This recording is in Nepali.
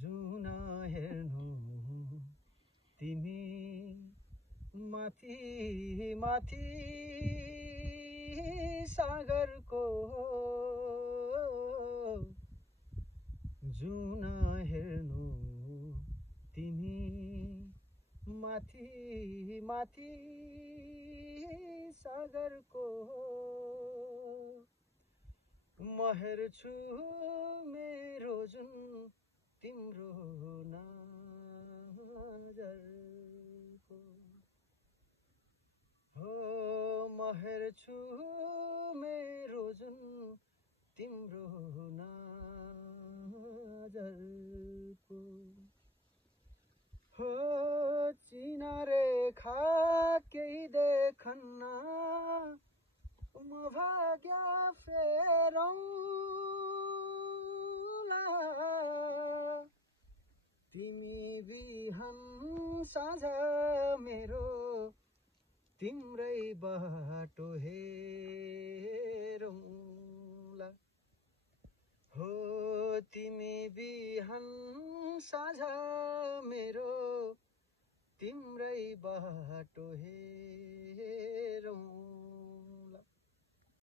जुन हेर्नु तिमी माथि माथि सागरको जुन हेर्नु तिमी माथि माथि सागरको म हेर्छु मेरो जुन तिम्रो नजरको हो म हेर्छु मेरो जुन तिम्रो नजरको हो चिना रेखा केही देखन्न म भाग्य फेरौँला तिमी बिहान साँझ मेरो तिम्रै बाटो हेरौँला हो तिमी बिहान साँझ मेरो तिम्रै बाटो